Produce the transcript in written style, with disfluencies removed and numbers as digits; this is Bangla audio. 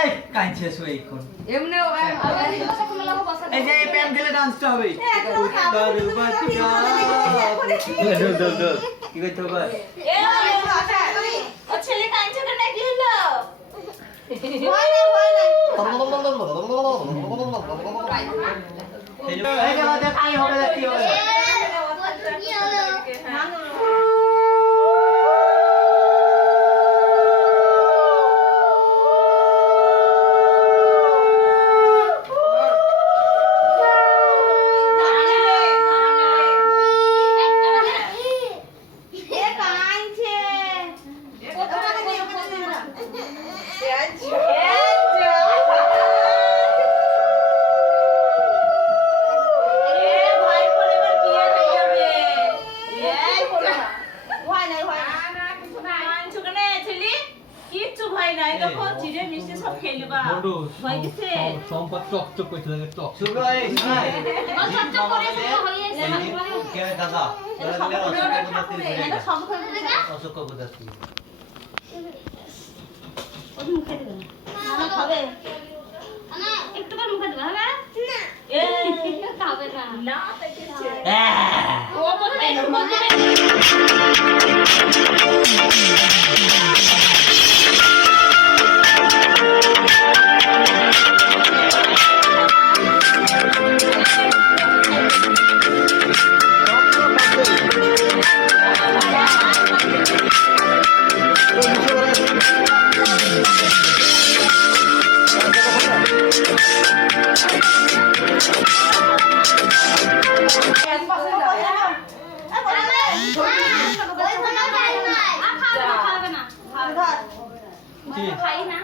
এই কাঁদছে শুয়েখন এমনিও এই যে প্যাম দিলে ডান্সটা হবে কি করতে হবে ছেলে কাঁদছে কেন কি হলো এই যে বাদে কি হবে কি হবে সম্পদ চকচক করতে লাগে চক শুরু হয় দাদা অশোক বুঝাচ্ছি একটু মুখে দেবে হবে না ও কি খাই না